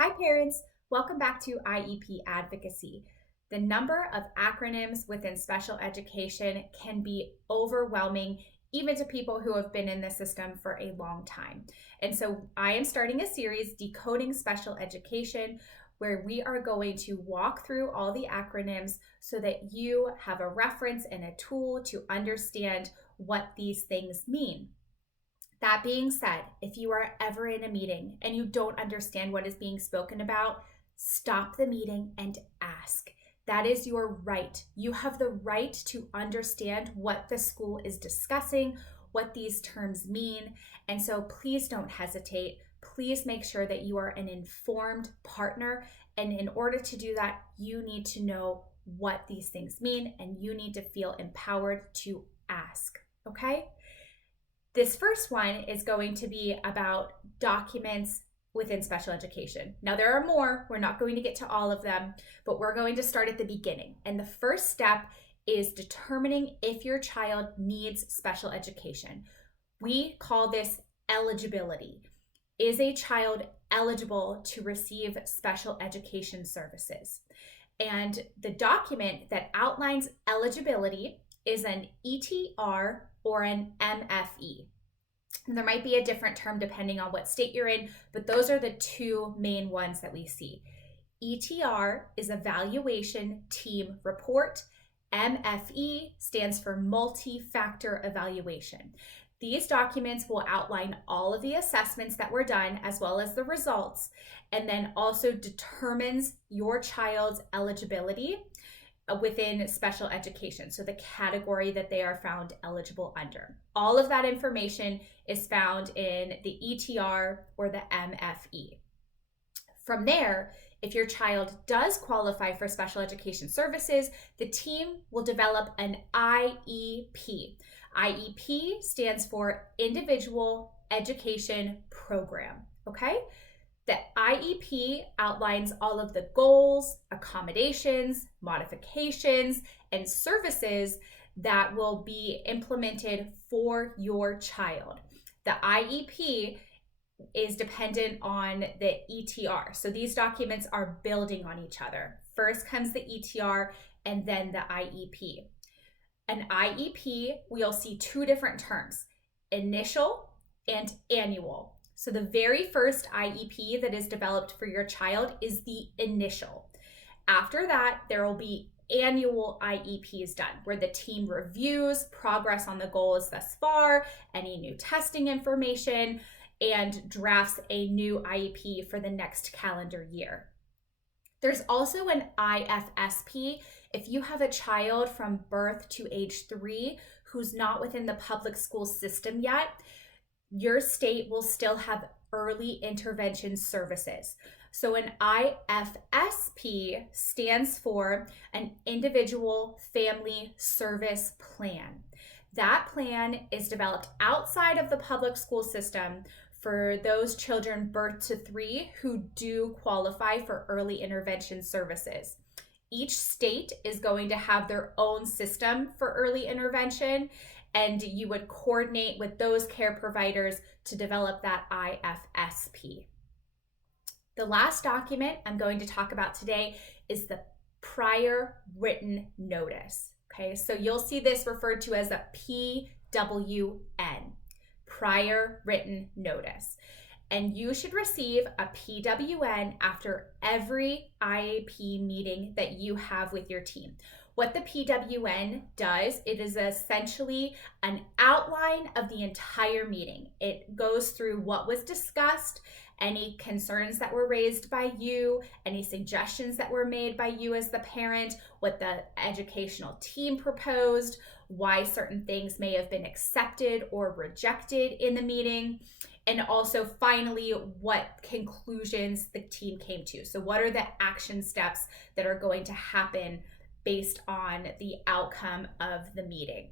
Hi parents, welcome back to IEP Advocacy. The number of acronyms within special education can be overwhelming even to people who have been in the system for a long time. And so I am starting a series, Decoding Special Education, where we are going to walk through all the acronyms so that you have a reference and a tool to understand what these things mean. That being said, if you are ever in a meeting and you don't understand what is being spoken about, stop the meeting and ask. That is your right. You have the right to understand what the school is discussing, what these terms mean. And so please don't hesitate. Please make sure that you are an informed partner. And in order to do that, you need to know what these things mean and you need to feel empowered to ask. Okay? This first one is going to be about documents within special education. Now, there are more. We're not going to get to all of them, but we're going to start at the beginning. And the first step is determining if your child needs special education. We call this eligibility. Is a child eligible to receive special education services? And the document that outlines eligibility is an ETR or an MFE. And there might be a different term depending on what state you're in, but those are the two main ones that we see. ETR is Evaluation Team Report. MFE stands for Multi-Factor Evaluation. These documents will outline all of the assessments that were done as well as the results, and then also determines your child's eligibility within special education, so the category that they are found eligible under. All of that information is found in the ETR or the MFE. From there, if your child does qualify for special education services, the team will develop an IEP. IEP stands for Individual Education Program, okay? The IEP outlines all of the goals, accommodations, modifications, and services that will be implemented for your child. The IEP is dependent on the ETR. So these documents are building on each other. First comes the ETR and then the IEP. An IEP, we'll see two different terms, initial and annual. So the very first IEP that is developed for your child is the initial. After that, there will be annual IEPs done where the team reviews progress on the goals thus far, any new testing information, and drafts a new IEP for the next calendar year. There's also an IFSP. If you have a child from birth to age 3 who's not within the public school system yet, your state will still have early intervention services. So an IFSP stands for an Individual Family Service Plan. That plan is developed outside of the public school system for those children birth to 3 who do qualify for early intervention services. Each state is going to have their own system for early intervention, and you would coordinate with those care providers to develop that IFSP. The last document I'm going to talk about today is the prior written notice. Okay, so you'll see this referred to as a PWN, prior written notice. And you should receive a PWN after every IEP meeting that you have with your team. What the PWN does, it is essentially an outline of the entire meeting. It goes through what was discussed, any concerns that were raised by you, any suggestions that were made by you as the parent, what the educational team proposed, why certain things may have been accepted or rejected in the meeting, and also finally what conclusions the team came to. So what are the action steps that are going to happen based on the outcome of the meeting?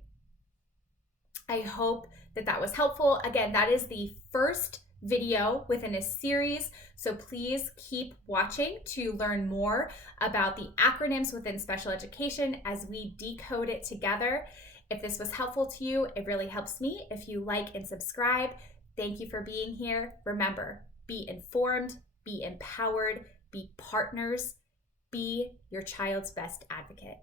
I hope that that was helpful. Again, that is the first video within a series, so please keep watching to learn more about the acronyms within special education as we decode it together. If this was helpful to you, it really helps me if you like and subscribe. Thank you for being here. Remember, be informed, be empowered, be partners, be your child's best advocate.